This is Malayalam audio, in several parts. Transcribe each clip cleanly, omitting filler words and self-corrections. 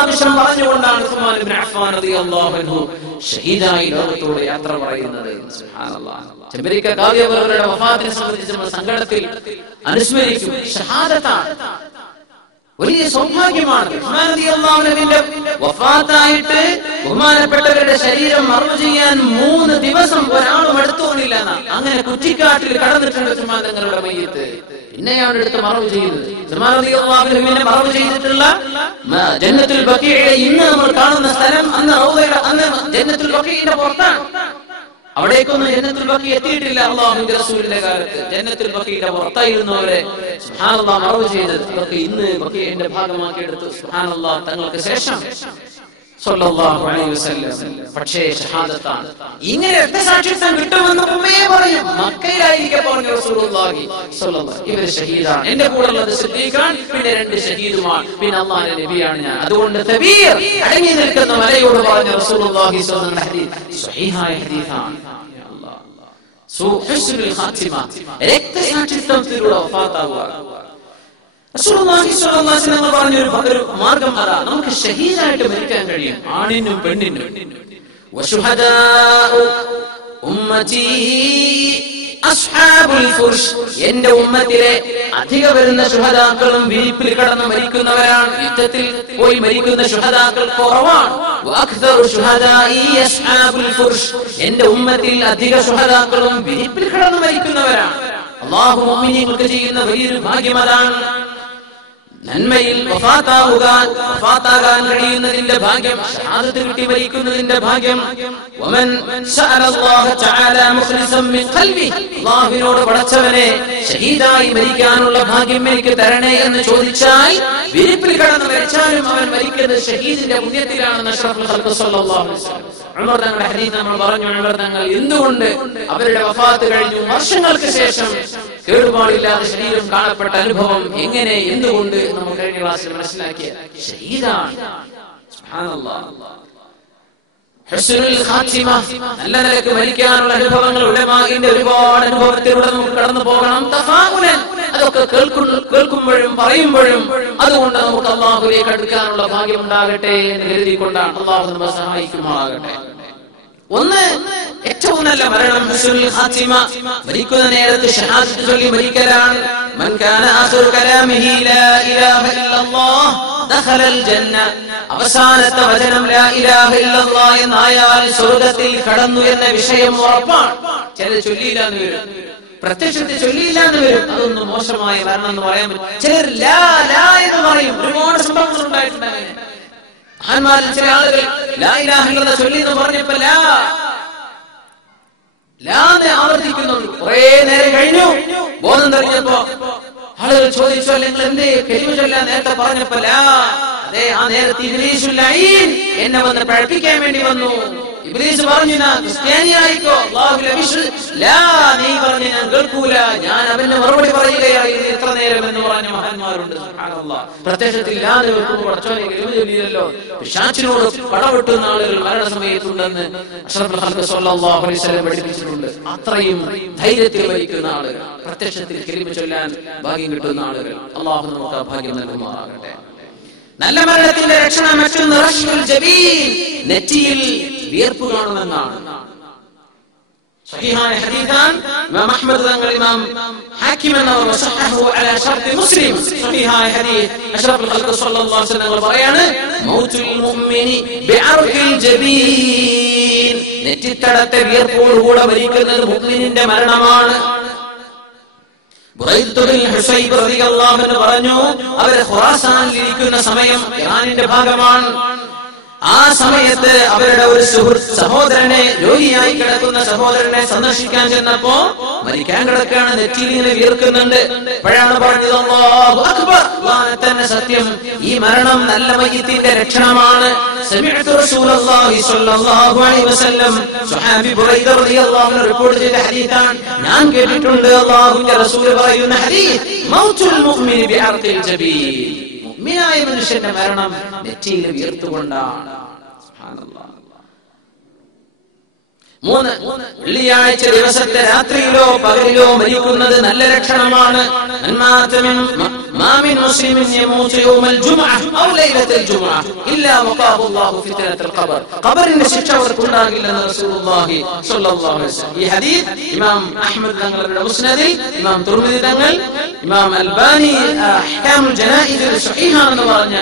ആവശ്യം പറഞ്ഞുകൊണ്ടാണ് ഉസ്മാൻ ഇബ്നു അഫ്ഫാൻ റളിയല്ലാഹു അൻഹു ഷഹീദായി ലോകത്തോട് യാത്ര പറയുന്നത്. സുബ്ഹാനല്ലാഹ്. ചെമ്പരിക്ക ഖാദി അവരുടെ വഫാത്തിനെ സംബന്ധിച്ച് നമ്മൾ സങ്കടത്തിൽ അനുസ്മരിക്കും. ഷഹാദത്താണ്, വലിയ സൗഭാഗ്യമാണ്. ഉസ്മാൻ റളിയല്ലാഹു അൻഹുവിന്റെ വഫാത്തായിട്ട് ബഹുമാനപ്പെട്ടവരുടെ ശരീരം മറവ് ചെയ്യാൻ 3 ദിവസം ഒരാളും എടുത്തോന്നില്ല. അങ്ങനെ കുറ്റിക്കാട്ടിൽ കടന്നിട്ടുണ്ട് ഉസ്മാൻ തങ്ങളുടെ മയ്യിത്ത്. പിന്നെയാണ് എടുത്ത് മറവ് ചെയ്തത്. ഉസ്മാൻ റളിയല്ലാഹു അൻഹുവിനെ മറവ് ചെയ്തിട്ടുള്ള ജന്നത്തുൽ ബഖീഇലെ ഇന്ന് നമ്മൾ കാണുന്ന സ്ഥലം അന്ന് ജന്നത്തുൽ ബഖീഇന്റെ പുറത്താണ്. അവിടേക്കൊന്നും ജന്നത്തുൽ ബഖീ എത്തിയിട്ടില്ല അല്ലാഹുവിന്റെ റസൂലിന്റെ കാലത്ത്. ജന്നത്തുൽ ബഖീഇന്റെ പുറത്തായിരുന്നവരെ സുബ്ഹാനല്ലാഹ് മറവ് ചെയ്തത് അവർക്ക് ഇന്ന് ബഖീഇന്റെ ഭാഗമാക്കി എടുത്തു. സുബ്ഹാനല്ലാഹ് തങ്ങൾക്ക് ശേഷം സല്ലല്ലാഹു അലൈഹി വസല്ലം. പക്ഷേ ഷഹാദത്താണ്. ഇങ്ങനെ രക്തസാക്ഷിത്വം കിട്ടുമെന്ന് മുമ്പേ പറയും. മക്കയിലായിരിക്കെ പറഞ്ഞു റസൂലുള്ളാഹി സ്വല്ലല്ലാഹു അലൈഹി ഇവർ ഷഹീദാണ്, എന്റെ കൂടെ ഉള്ളത് സിദ്ദീഖാണ്, പിന്നെ 2 ഷഹീദുമാണ്, പിന്നെ അല്ലാഹുവിന്റെ നബിയാണ് ഞാൻ. അതുകൊണ്ട് തബീർ അടങ്ങി നിൽക്കുന്ന മലയോട് പറഞ്ഞു റസൂലുള്ളാഹി സ്വല്ലല്ലാഹു അലൈഹി വസല്ലം. സ്വഹീഹായ ഹദീസാണ്. ഹുസ്നുൽ ഖാത്തിമ, രക്തസാക്ഷിത്വത്തിലൂടെ വഫാത്താവുക. റസൂലുള്ളാഹി സ്വല്ലല്ലാഹു അലൈഹി വസല്ലം പറഞ്ഞ ഒരു മാർഗ്ഗം അതാ. നമുക്ക് ഷഹീദായിട്ട് മരിക്കാൻ കഴിയും, ആണിനും പെണ്ണിനും. വശുഹദാഉ ഉമ്മതി അസ്ഹാബുൽ ഫുർഷ്, എന്റെ ഉമ്മത്തിലെ അധിക വരുന്ന ശുഹദാക്കളും വിരിപ്പിൽ കടന്ന് മരിക്കുന്നവരാണ്. യുദ്ധത്തിൽ പോയി മരിക്കുന്ന ശുഹദാക്കൾ കുറവാണ്. വഅക്തറു ശുഹദാഇ അസ്ഹാബുൽ ഫുർഷ്, എന്റെ ഉമ്മത്തിൽ അധിക ശുഹദാക്കളും വിരിപ്പിൽ കടന്ന് മരിക്കുന്നവരാണ്. അല്ലാഹു മുഅ്മിനീങ്ങൾക്ക് ചെയ്യുന്ന വലിയൊരു ഭാഗ്യം അതാണ്. നന്മയിൽ വഫാത്താകാൻ കഴിയുന്നതിന്റെ ഭാഗ്യം, ഷഹാദത്ത് കിട്ടി മരിക്കുന്നതിന്റെ ഭാഗ്യം. വമൻ സഅലല്ലാഹു തആല മുഖ്ലിസൻ മിൻ ഖൽബി, അല്ലാഹുവിനോട് പടച്ചവനെ ഷഹീദായി മരിക്കാനുള്ള ഭാഗ്യം എനിക്ക് തരണേ എന്ന് ചോദിച്ചാൽ വിരിപ്പിൽ കടന്ന് മരിച്ചാലും അവൻ മരിക്കുന്നത് ഷഹീദിന്റെ പുണ്യത്തിലാണെന്ന് അഷ്റഫുൽ ഖൽഖ് സല്ലല്ലാഹു അലൈഹി വസല്ലം. ഉമർ തങ്ങളുടെ ഹദീസ് നമ്മൾ പറഞ്ഞു. ഉമർ തങ്ങൾ എന്തുകൊണ്ട് അവരുടെ വഫാത്ത് കഴിഞ്ഞു വർഷങ്ങൾക്ക് ശേഷം കേടുപാടില്ലാതെ ശരീരം കാണപ്പെട്ട അനുഭവം എങ്ങനെ, എന്തുകൊണ്ട് നമ്മൾ കഴിഞ്ഞ ക്ലാസ്സിൽ മനസ്സിലാക്കിയ ഷഹീദാണ്. സുബ്ഹാനല്ലാഹ്. ഹുസ്നുൽ ഖാത്തിമ, നല്ല നിലയ്ക്ക് മരിക്കാനുള്ള അനുഭവങ്ങൾ ഉലമാഇന്റെ ഒരുപാട് അനുഭവത്തിലൂടെ നമുക്ക് കടന്നു പോകണം. തഫാഉലൻ, അതൊക്കെ കേൾക്കുമ്പോഴും പറയുമ്പോഴും അതുകൊണ്ട് നമുക്ക് അല്ലാഹുവിലേക്ക് അടുക്കാനുള്ള ഭാഗ്യം ഉണ്ടാകട്ടെ എന്ന് കരുതിക്കൊണ്ടാണ്. അല്ലാഹു നമ്മെ സഹായിക്കുമാറാകട്ടെ. ഒന്ന്, ഏറ്റവും നല്ല മരണം ഹുസ്നുൽ ഖാത്തിമ, മരിക്കുന്ന നേരത്ത് ഷഹാദത്ത് ചൊല്ലി മരിക്കലാണ്. മൻ കാന ആഖിറു കലാമിഹി ലാ ഇലാഹ ഇല്ലല്ലാഹ് ദഖലൽ ജന്ന, അവസാനത്തെ വചനം ലാ ഇലാഹ ഇല്ലല്ലാഹ് എന്നായാൽ സ്വർഗ്ഗത്തിൽ കടന്നു എന്ന വിഷയം ഉറപ്പാണ്. ചിലർ ചൊല്ലിയില്ലാന്ന് വരും, പ്രത്യക്ഷത്തിൽ ചൊല്ലിയില്ലാന്ന് വരും. അതൊന്നും മോശമായ മരണം എന്ന് പറയാൻ പറ്റും. ചിലർ ലാ ലാ എന്ന് പറയും. ഒരുപാട് സംഭവങ്ങൾ ഉണ്ടായിട്ടുണ്ട്. മഹാന്മാരിൽ ചില ആളുകൾ ലാ ഇലാഹ ഇല്ലല്ലാഹ് ചൊല്ലി എന്ന് പറഞ്ഞപ്പോ ലാന്ന് ആവർത്തിക്കുന്നുണ്ട്. കുറെ നേരം കഴിഞ്ഞു, ബോധം തെളിഞ്ഞപ്പോ ആളുകൾ ചോദിച്ചു, നിങ്ങൾ എന്തേ കലിമ ചൊല്ലാൻ നേരത്തെ പറഞ്ഞപ്പോ ലാ. അതെ, ആ നേരത്തെ ഇബ്ലീസുൽ ലഈൻ എന്നെ വന്ന് പഴപ്പിക്കാൻ വേണ്ടി വന്നു. ഇബ്ലീസ് പറഞ്ഞു, ഞാൻ ക്രിസ്ത്യാനിയായിക്കോ, അല്ലാഹുവിൽ ലാ, നീ പറഞ്ഞു ഞാൻ കേൾക്കൂല, ഞാൻ അവന്റെ മറുപടി പറയുകയായിരുന്നു എത്ര നേരം എന്ന് പറഞ്ഞ മഹാന്മാരുണ്ട്. സുബ്ഹാനല്ലാഹ്. പ്രത്യക്ഷത്തിൽ ലാന്ന് കേൾക്കുമ്പോൾ പടച്ചോനെ കലിമ ചൊല്ലിയല്ലോ. പിശാചിനോട് പടവെട്ടുന്ന ആളുകൾ മരണസമയത്തുണ്ടെന്ന് അഷ്റഫുൽ ഖൽഖ് സ്വല്ലല്ലാഹു അലൈഹി വസല്ലം പഠിപ്പിച്ചിട്ടുണ്ട്. അത്രയും ധൈര്യത്തിൽ മരിക്കുന്ന ആളുകൾ, പ്രത്യക്ഷത്തിൽ കലിമ ചൊല്ലാൻ ഭാഗ്യം കിട്ടുന്ന ആളുകൾ, അല്ലാഹു നമുക്ക് ആ ഭാഗ്യം നൽകുമാറാകട്ടെ. നല്ല മരണത്തിന്റെ രക്ഷണ മറ്റൊന്ന് റഷ്മുൽ ജബീൻ, നെറ്റിയിൽ വിയർപ്പ് കാണുമെന്നാണ്. സഹീഹായ ഹദീസാണ്. ഇമാം അഹ്മദ് തങ്ങൾ, ഇമാം ഹാക്കിം എന്നിവർ വസഹഹു അലാ ശർത്ത് മുസ്ലിം. സഹീഹായ ഹദീസ്. അഷ്റഫുൽ ഖൽഖ് സ്വല്ലല്ലാഹു അലൈഹി വസല്ലം പറയാണ്, മൗതുൽ മുഅ്മിനി ബിഅർഖിൽ ജബീൻ, നെറ്റിത്തടത്തെ വിയർപ്പോടുകൂടെ മരിക്കുന്നത് മുഅ്മിനിന്റെ മരണമാണ്. പറഞ്ഞു, അവർ ഖുറാസാനിൽ ഇരിക്കുന്ന സമയം ഇറാനിന്റെ ഭാഗമാണ്. ആ സമയത്ത് അവരുടെ ഒരു സഹോദരനെ, രോഗിയായി കിടക്കുന്ന സഹോദരനെ സന്ദർശിക്കാൻ ചെന്നപ്പോ മരിക്കാൻ കിടക്കാണ്, നെറ്റിയിൽ ഇങ്ങനെ വിയർക്കുന്നുണ്ട്. അപ്പോഴാണ് പറഞ്ഞത്, അല്ലാഹു അക്ബർ, അല്ലാഹു തന്നെ സത്യം, ഈ മരണം നല്ല മയ്യിത്തിന്റെ രക്ഷണമാണ്. സമിഅ്തു റസൂലുള്ളാഹി സ്വല്ലല്ലാഹു അലൈഹി വസല്ലം, സ്വഹാബി ബുറൈദ റളിയല്ലാഹു അൻഹു റിപ്പോർട്ട് ചെയ്ത ഹദീസാണ്. ഞാൻ കേട്ടിട്ടുണ്ട് അല്ലാഹുവിന്റെ റസൂൽ പറയുന്ന ഹദീസ്, മൗതുൽ മുഅ്മിനി ബിഅർഖിൽ ജബീൻ, മുഅ്മിനായ മനുഷ്യന്റെ മരണം നെറ്റിയിൽ വിയർത്തുകൊണ്ടാണ്. സുബ്ഹാനല്ലാഹ്. 3 വെള്ളിയാഴ്ച ദിവസത്തെ രാത്രിയിലോ പകലിലോ മരിക്കുന്നത് നല്ല ലക്ഷണമാണ്. മാമിൻ മുസ്ലിമിൻ യമൂതു യൗമൽ ജുമുഅ ഔ ലൈലത്തുൽ ജുമുഅ ഇല്ലാ വഖാഹു അല്ലാഹു ഫിത്നത്തുൽ ഖബർ. ഖബറിന്റെ ശിക്ഷ അവർക്കുണ്ടാകില്ലെന്ന് റസൂലുള്ളാഹി സ്വല്ലല്ലാഹു അലൈഹി വസല്ലം. ഈ ഹദീസ് ഇമാം അഹ്മദ് തങ്ങളുടെ മുസ്നദിൽ, ഇമാം തുർമിദി തങ്ങൾ, ഇമാം അൽബാനി അഹ്കാമുൽ ജനായിസിൽ സ്വഹീഹാണെന്ന് പറഞ്ഞ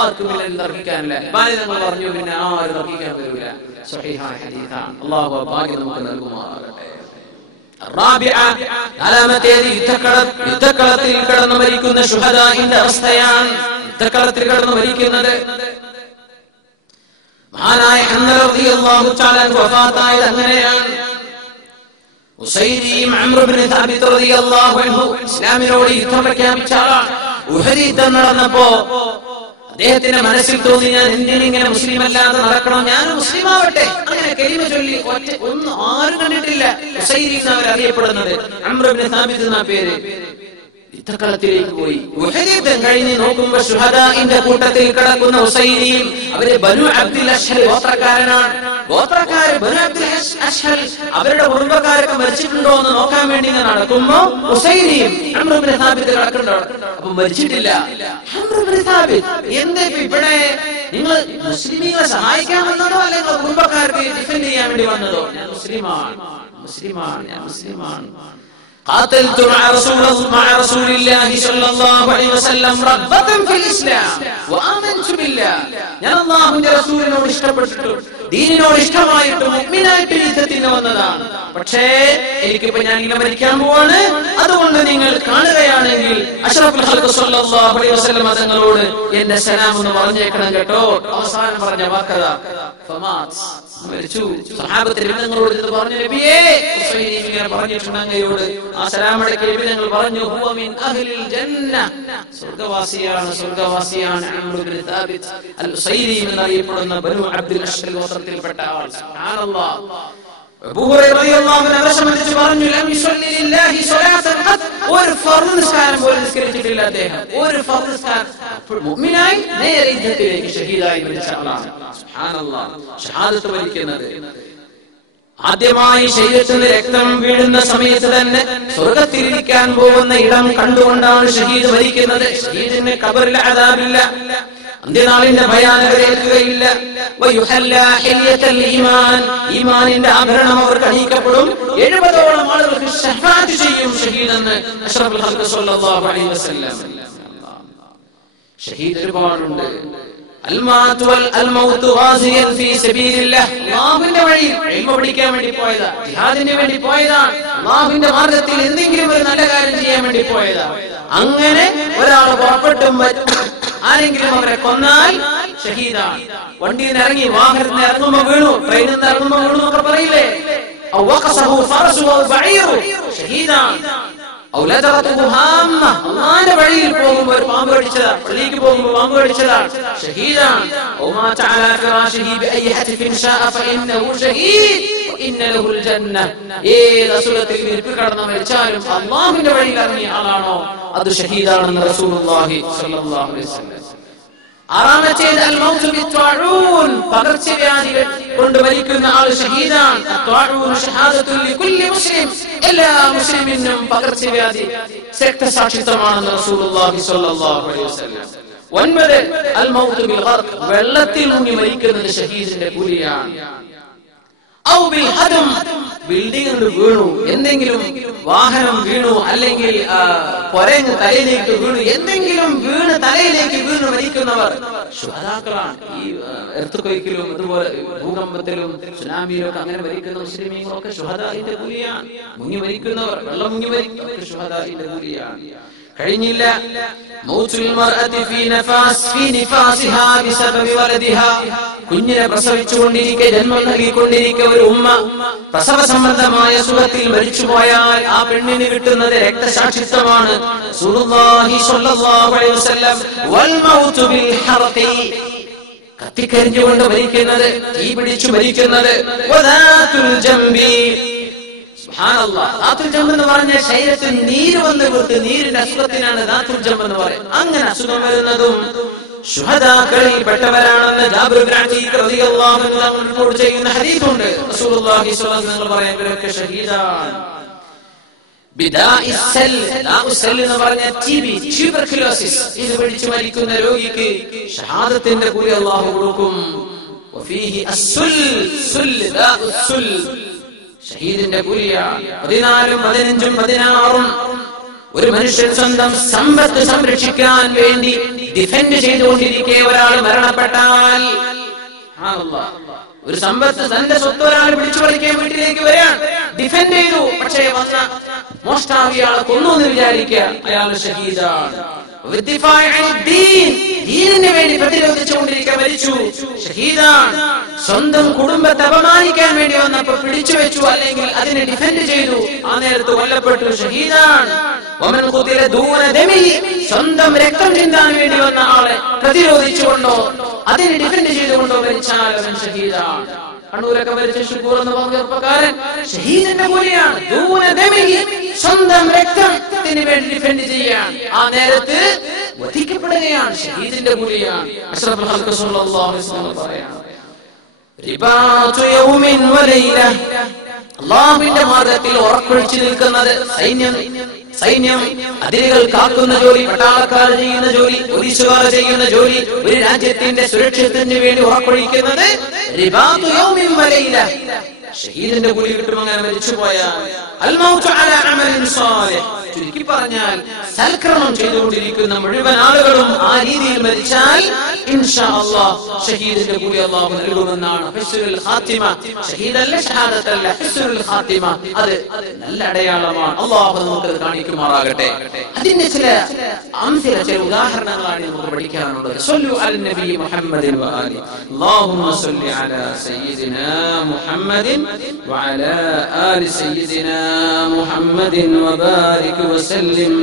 ആർക്കും ഇതിൽ തർക്കിക്കാനില്ല. അൽബാനി തങ്ങൾ പറഞ്ഞു പിന്നെ ആരും തർക്കിക്കാൻ വരില്ല, സ്വഹീഹായ ഹദീസാണ്. അല്ലാഹു ഭാഗ്യം നമുക്ക് നൽകുമാറാകട്ടെ. നാലാമത്തേത് യുദ്ധക്കളത്തിൽ കിടന്നു മരിക്കുന്ന ശുഹദാഇന്റെ അവസ്ഥയാണ്. യുദ്ധക്കളത്തിൽ കിടന്നു മരിക്കുന്നത് മഹാനായ ഹംദ റളിയല്ലാഹു തആല വഫാത്തായത് അങ്ങനെയാണ്. ഉസൈരിയും അംർ ഇബ്നു സാബിത്ത് റളിയല്ലാഹു അൻഹു ഇസ്ലാമിനോട് യുദ്ധം പ്രഖ്യാപിച്ച ആളാണ്. ഉഹദ് യുദ്ധം നടന്നപ്പോ അദ്ദേഹത്തിന്റെ മനസ്സിൽ തോന്നി, ഞാൻ എന്തിനിങ്ങനെ മുസ്ലിം അല്ലാതെ നടക്കണം, ഞാൻ മുസ്ലിം ആവട്ടെ. അങ്ങനെ കലിമ ചൊല്ലി ഒന്നും ആരും കണ്ടിട്ടില്ല. ഉസൈരി എന്നവർ അറിയപ്പെടുന്നത്, അംർ ഇബ്നു സാബിത്ത് എന്ന പേര്. യുദ്ധക്കളത്തിലേക്ക് പോയി. ഉഹദ് യുദ്ധം കഴിഞ്ഞ് നോക്കുമ്പോ ശുഹദാഇന്റെ കൂട്ടത്തിൽ കിടക്കുന്ന ഉസൈരിയും അവര് ബനു അബ്ദുൽ അശ്ഹൽ ഗോത്രക്കാരനാണ്. ഗോത്രക്കാര് ബനു അബ്ദുൽ അശ്ഹൽ അവരുടെ കുടുംബക്കാരൊക്കെ മരിച്ചിട്ടുണ്ടോ എന്ന് നോക്കാൻ വേണ്ടി നടക്കുമ്പോ ഉസൈരിയും അംർ ഇബ്നു സാബിത്ത് കിടക്കുന്നുണ്ടോ. അപ്പൊ മരിച്ചിട്ടില്ല. അംർ ഇബ്നു സാബിത്ത്, എന്താ ഇവിടെ നിങ്ങൾ മുസ്ലിമീങ്ങളെ സഹായിക്കാൻ വന്നതോ അല്ലെങ്കിൽ കുടുംബക്കാർക്ക് ഡിഫെൻഡ് ചെയ്യാൻ വേണ്ടി വന്നതോ? ഞാൻ മുസ്ലിമാണ്. قاتلت مع رسول الله صلى الله عليه وسلم رغبة في الإسلام وآمنت بالله. ഞാൻ അല്ലാഹുവിന്റെ റസൂലിനോട് ഇഷ്ടപ്പെട്ടിട്ട് ദീനിനോട് ഇഷ്ടമായിട്ട് മുഅ്മിനായിട്ട് യുദ്ധത്തിന് വന്നതാണ്. പക്ഷേ എനിക്കിപ്പോ ഞാൻ ഇങ്ങനെ മരിക്കാൻ പോവാണ്. അതുകൊണ്ട് നിങ്ങൾ കാണുകയാണെങ്കിൽ അഷ്റഫുൽ ഖൽഖ് സ്വല്ലല്ലാഹു അലൈഹി വസല്ലം തങ്ങളോട് എന്റെ സലാം ഒന്ന് പറഞ്ഞേക്കണം കേട്ടോ. അവസാനം പറഞ്ഞ വാക്കതാ ഫമാത്, മരിച്ചു. സഹാബത്ത് നിങ്ങളോട് ഇത് പറഞ്ഞു, നബിയേ ഉസൈരി ഇങ്ങനെ പറഞ്ഞിട്ടുണ്ട് അങ്ങയോട്. ആ സലാം അടക്കി നബി ഞങ്ങൾ പറഞ്ഞു, ഹുവ മിൻ അഹ്ലിൽ ജന്ന, സ്വർഗ്ഗവാസിയാണ് അംർ ഇബ്നു സാബിത്ത് അൽ ഉസൈരി എന്നറിയപ്പെടുന്ന ബനു അബ്ദുൽ അശ്ഹൽ ഗോത്രത്തിൽപ്പെട്ട ആൾ. സുബ്ഹാനല്ലാഹ്. അബൂ ഹുറൈറ റളിയല്ലാഹു അൻഹു സംബന്ധിച്ച് പറഞ്ഞു, ലം യുസല്ലി ലില്ലാഹി സ്വലാത്തൻ ഖത്, ഒരു ഫർദ് നിസ്കാരം പോലും നിസ്കരിച്ചിട്ടില്ല അദ്ദേഹം. ഒരു ഫർദ് നിസ്കാരം. മുഅ്മിനായി നേരെ യുദ്ധത്തിലേക്ക് ഷഹീദായി മരിച്ച ആളാണ്. സുബ്ഹാനല്ലാഹ്. ഷഹാദത്ത് വരിക്കുന്നത് ആദ്യമായി ശരീരത്തിൽ രക്തം വീഴുന്ന സമയത്ത് തന്നെ സ്വർഗ്ഗത്തിലിരിക്കാൻ പോകുന്ന ഇടം കണ്ടുകൊണ്ടാണ് ഷഹീദ് മരിക്കുന്നത്. ഷഹീദിന് ഖബറിൽ അദാബില്ല, അന്ത്യനാളിന്റെ ഭയാനകരേൽക്കുകയില്ല. ഈമാനിന്റെ ആഭരണം അവർക്ക് അണിയിക്കപ്പെടും. 70ഓളം ആളുകൾക്ക് ശഫാഅത്ത് ചെയ്യും ഷഹീദെന്ന് അഷ്റഫുൽ ഖൽഖ് സ്വല്ലല്ലാഹു അലൈഹി വസല്ലം. ഷഹീദ് ഒരുപാടുണ്ട്. അൽമൗതു ഗാസിയൻ ഫീ സബീലില്ലാഹ്, അല്ലാഹുവിന്റെ വഴിയിൽ ഇൽമ പഠിക്കാൻ വേണ്ടി പോയതാ, ജിഹാദിന് വേണ്ടി പോയതാ, അല്ലാഹുവിന്റെ മാർഗ്ഗത്തിൽ എന്തെങ്കിലും ഒരു നല്ല കാര്യം ചെയ്യാൻ വേണ്ടി പോയതാ. അങ്ങനെ ഒരാൾ പുറപ്പെട്ടും ആരെങ്കിലും അവരെ കൊന്നാൽ ഷഹീദാണ്. വണ്ടിയിൽ നിന്ന് ഇറങ്ങി, വാഹനത്തിൽ നിന്ന് ഇറങ്ങുമ്പോ വീണു, ട്രെയിനിൽ നിന്ന് ഇറങ്ങുമ്പോ വീണു എന്നൊക്കെ പറയില്ലേ, ഷഹീദാണ്. അള്ളാന്റെ വഴിയിൽ പോകുമ്പോ ഒരു പാമ്പ് കടിച്ചതാ, പള്ളിക്ക് പോകുമ്പോ പാമ്പ് കടിച്ചതാണ്, ഷഹീദാണ്. ഏത് അസുഖത്തിൽ ഇരിപ്പ് കടന്ന് മരിച്ചാലും അള്ളാഹുവിന്റെ വഴിയിൽ ഇറങ്ങിയ ആളാണോ അത് ഷഹീദാണെന്ന് റസൂലുള്ളാഹി സ്വല്ലല്ലാഹു അലൈഹി വസല്ലം. ആറാമത്തേത് അൽ-മൗതു ബിത്വാഊൻ, പകർച്ചവ്യാധികൾ കൊണ്ട് മരിക്കുന്ന ആൾ ഷഹീദാണ്. അത്വാഊൻ ഷഹാദത്തുൽ ലികുല്ലി മുസ്ലിം, എല്ലാ മുസ്ലിമിനും പകർച്ചവ്യാധി രക്തസാക്ഷിത്വമാണെന്ന് റസൂലുള്ളാഹി സ്വല്ലല്ലാഹു അലൈഹി വസല്ലം. 9 അൽ-മൗതു ബിൽ ഖർഖ്, വെള്ളത്തിൽ മുങ്ങി മരിക്കുന്നത് ഷഹീദിന്റെ കൂലിയാണ്. ഔ ബിൽ ഹദം, ബിൽഡിംഗ് വീണു, എന്തെങ്കിലും വാഹനം വീണു, അല്ലെങ്കിൽ പൊരങ്ങ് തലയിലേക്ക് വീണു, എന്തെങ്കിലും വീണ് തലയിലേക്ക് വീണു മരിക്കുന്നവർ ശുഹദാക്കളാണ്. ഈ എർത്തുകൊയ്ക്കിലും അതുപോലെ ഭൂകമ്പത്തിലും സുനാമിയിലും ഒക്കെ അങ്ങനെ മരിക്കുന്ന മുസ്ലിമീങ്ങളൊക്കെ ശുഹദാഇന്റെ കൂലിയാണ്. മുങ്ങി മരിക്കുന്നവർ, വെള്ളം മുങ്ങി മരിക്കുന്നവർ ശുഹദാഇന്റെ കൂലിയാണ്. കഴിഞ്ഞില്ല, മൗതുൽ മർഅതി ഫീ നിഫാസിഹാ ബിസബബി വലദിഹാ, കുഞ്ഞിനെ പ്രസവിച്ചുകൊണ്ടിരിക്കെ, ജന്മം നൽകിക്കൊണ്ടിരിക്കെ ഒരു ഉമ്മ പ്രസവ സംബന്ധമായ സുഖത്തിൽ മരിച്ചുപോയാൽ ആ പെണ്ണിന് കിട്ടുന്നത് രക്തസാക്ഷിത്വമാണ്. റസൂലുള്ളാഹി സ്വല്ലല്ലാഹു അലൈഹി വസല്ലം വൽ മൗതു ബിൽ ഹറഖി, കത്തിക്കരിഞ്ഞുകൊണ്ട് മരിക്കുന്നത്, തീ പിടിച്ചു മരിക്കുന്നത്. വദാതുൽ ജംബി, സുബ്ഹാനല്ലാഹ്, ദാത്തുൽ ജംബ് എന്ന് പറഞ്ഞ ശരീരത്തിൽ നീര് വന്ന് വീർത്ത് നീരിന്റെ അസുഖത്തിനാണ് ദാത്തുൽ ജംബ് എന്ന് പറയുന്നത്. അങ്ങനെ അസുഖം വരുന്നതും ശുഹദാക്കളിൽ പെട്ടവരാണെന്ന് ജാബിർ ഇബ്നു അതീഖ് റളിയല്ലാഹു അൻഹു റിപ്പോർട്ട് ചെയ്യുന്ന ഹദീസുണ്ട്. റസൂലുള്ളാഹി സ്വല്ലല്ലാഹു അലൈഹി വസല്ലം പറയാൻ ഇവരൊക്കെ ഷഹീദാണ്. എന്ന് പറഞ്ഞ ട്യൂബർക്കുലോസിസ് ഇത് പിടിച്ചു മരിക്കുന്ന രോഗിക്ക് ഷഹാദത്തിന്റെ കൂലി അല്ലാഹു കൊടുക്കും. ഷഹീദിന്റെ കൂലിയാണ് 14, 15, 16. ഒരു മനുഷ്യൻ സ്വന്തം സമ്പത്ത് സംരക്ഷിക്കാൻ വേണ്ടി ഡിഫെൻഡ് ചെയ്തുകൊണ്ടിരിക്കെ ഒരാൾ മരണപ്പെട്ടാൽ, ഒരു സമ്പത്ത് തന്റെ സ്വത്ത് ഒരാൾ പിടിച്ചു പറിക്കാൻ വീട്ടിലേക്ക് വരാൻ ഡിഫെൻഡ് ചെയ്തു, പക്ഷേ വന്ന മോഷ്ടാവ് ഇയാളെ കൊന്നു എന്ന് വിചാരിക്കുക, അയാൾ ഷഹീദാണ്. ദീനിന് വേണ്ടി പ്രതിരോധിച്ചുകൊണ്ടിരിക്കാൻ മരിച്ചു, ഷഹീദാണ്. സ്വന്തം കുടുംബത്തെ അപമാനിക്കാൻ വേണ്ടി വന്നപ്പോൾ പിടിച്ചു വെച്ചു, അല്ലെങ്കിൽ അതിനെ ഡിഫെൻഡ് ചെയ്തു, ആ നേരത്ത് കൊല്ലപ്പെട്ടു, ഷഹീദാണ്. സ്വന്തം രക്തം ചിന്താൻ വേണ്ടി വന്ന ആളെ പ്രതിരോധിച്ചുകൊണ്ടോ അതിനെ ഡിഫെൻഡ് ചെയ്തുകൊണ്ടോ മരിച്ചാൽ അവൻ ഷഹീദാണ്. കണ്ണൂരൊക്കെ മരിച്ച ഷുക്കൂർ എന്ന് പറഞ്ഞ ചെറുപ്പക്കാരൻ ഷഹീദിന്റെ കൂലിയാണ്. സ്വന്തം രക്തത്തിന് വേണ്ടി ഡിഫെൻഡ് ചെയ്യാൻ ആ നേരത്ത് വധിക്കപ്പെടുകയാണ്, ഷഹീദിന്റെ കൂലിയാണ്. അഷ്റഫുൽ ഖൽഖ് സ്വല്ലല്ലാഹു അലൈഹി വസല്ലം പറയാണ്, റിബാതു യൗമിൻ വലൈല, അല്ലാഹുവിന്റെ മാർഗ്ഗത്തിൽ ഉറക്കൊഴിച്ചു നിൽക്കുന്നത് സൈന്യം അതിരുകൾ കാക്കുന്ന ജോലി, പട്ടാളക്കാർ ചെയ്യുന്ന ജോലി, പോലീസുകാർ ചെയ്യുന്ന ജോലി, ഒരു രാജ്യത്തിന്റെ സുരക്ഷിതത്തിന് വേണ്ടി ഉറക്കൊഴിക്കുന്നത് റിബാതു യൗമിൻ വലൈല, ഷഹീദിന്റെ കൂലി കിട്ടും. അങ്ങനെ മരിച്ചുപോയാൽ ചുരുക്കി പറഞ്ഞാൽ സൽക്രമം ചെയ്തുകൊണ്ടിരിക്കുന്ന മുഴുവൻ ആളുകളും ആ രീതിയിൽ മരിച്ചാൽ ഇൻഷാ അല്ലാഹ് ഷഹീദിന്റെ കൂലി അല്ലാഹു നൽകുമെന്നാണ്. ഹുസ്നുൽ ഖാത്തിമ, ഷഹീദല്ല ഷഹാദത്തല്ല, ഹുസ്നുൽ ഖാത്തിമ അത് നല്ല അടയാളമാണ്. അല്ലാഹു നമുക്ക് കാണിക്കുമാറാകട്ടെ. അതിന്റെ ചില ഉദാഹരണങ്ങളാണ് നമുക്ക് പഠിക്കാനുള്ളത്. സ്വല്ലു അലൻ നബി മുഹമ്മദിൻ വആലി, അല്ലാഹുമ്മ സ്വല്ലി അലാ സയ്യിദിനാ മുഹമ്മദിൻ വഅലാ ആലി സയ്യിദിനാ മുഹമ്മദിൻ വബാരിക് വസല്ലിം.